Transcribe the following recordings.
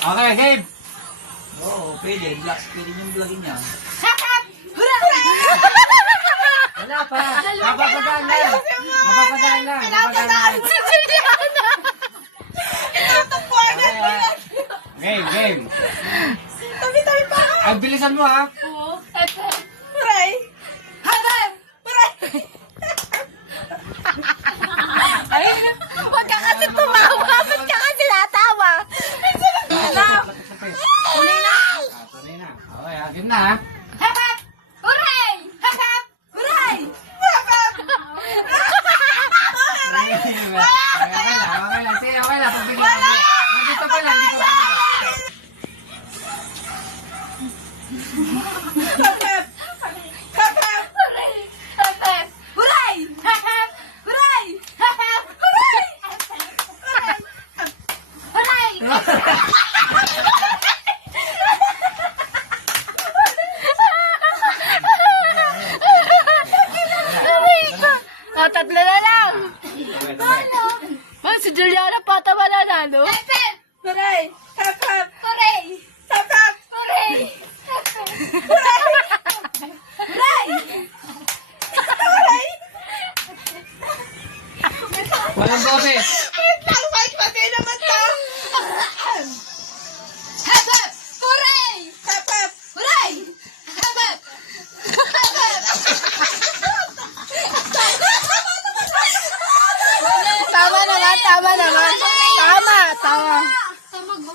Okay, game. Oo, pwede. Pwede yung vlogin niya. Wala pa. Mapapadaan lang. Mapapadaan lang. Mapapadaan lang. Game, game. Tabi-tabi pa ako. Ang bilisan mo ha. Huray! Huray! Ay, huwag ka kasi tumawa. Ba't ka kasi natawa? Tunay na. Tunay na. Okay, game na ha. Hap-hap! Huray! Hap-hap! Huray! Hap-hap! Okay lang. Sige, okay lang. Pagbigyan. Nandito pa lang. Dito pa lang. Hap-hap! Hap-hap! Hap-hap! Huray! Hap-hap! Huray! Hap-hap! Huray! Huray! Oh, tatlo na lang. Si Juliana pata wala na, no? Huray! Hap-hap! Huray! Hap-hap! Huray! Huray! Huray! Huray! Walang boses. Wait, pati naman to! Hap-hap! Huray! Hap-hap! Huray! Hap-hap! Tama naman, tama naman. Tama, tama.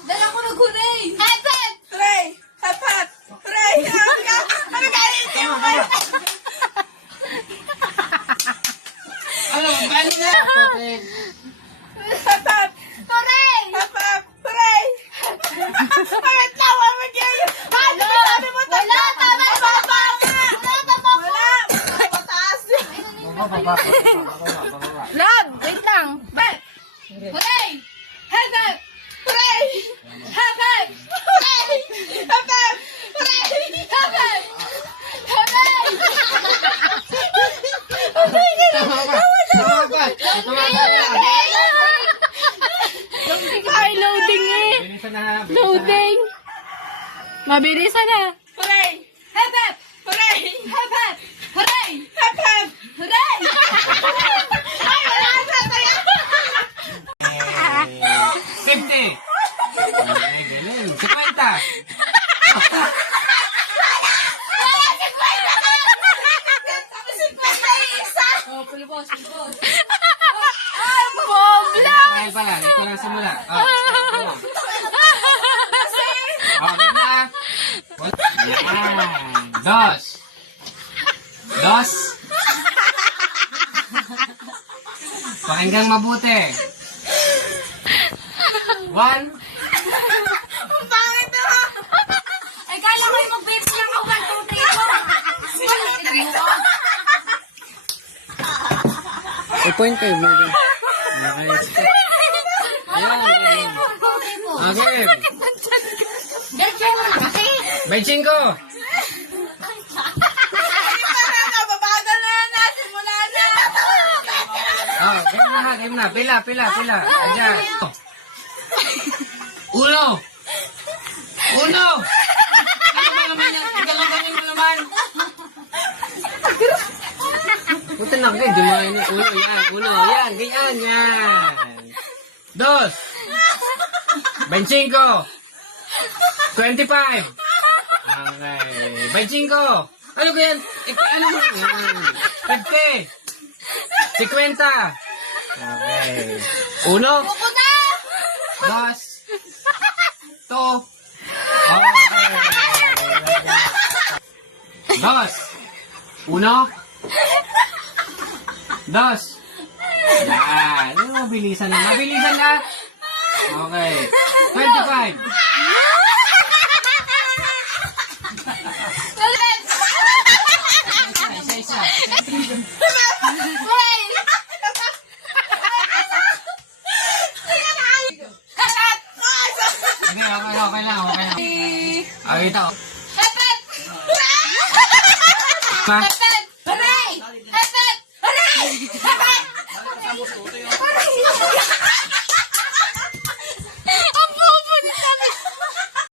Dala ko nag-huray. Hap-hap! Huray! Hap-hap! Huray! Hap-hap! Ano galit niyo? Ano? Ano na? Hap-hap! Huray! Hap-hap! Huray! Bakit tawa mo dyan? Ano? Sabi mo tayo? Wala! Tama! Baba nga! Wala! Tama mo! Wala! Pataas! Lab! Wait lang! Back! Huray! Hap-hap! Huray! Hap-hap! Huray! Hap-hap! Huray! Hap-hap! Huray! Ay, loading eh! Loading! Mabilisan na! Huray! Hap-hap! Huray! Hap-hap! Huray! Hap-hap! Huray! Ay, wala na tayo! 50. 50. Bobla! Trial pa lang. Ito lang simula. Okay na. Yan. Dos. Dos. Pakinggang mabuti. One. Ang pangit na! Ay, kala ko yung mag-babes lang ako. 1, 2, 3, 4. I-point kayo mo. Nakayos ka. Ayan. Okay. Diretso mo na kasi. Benching ko. Babagal na yan natin mula na. Oh, game na. Pila. Ayan. Uno. Ano ba naman yan? Galang mo naman. Puta na kayo, di mo kayo uno. Yan, ganyan, yan. Dos. 25. 25. Okay. 25. Ano ko yan? Ano mo? 50. 50. Okay. Uno. Dos. To. Okay. Dos. Uno. Dos. Yan. Mabilisan na. Okay. 25. Isa. Okay lang. Okay, ito. Ma?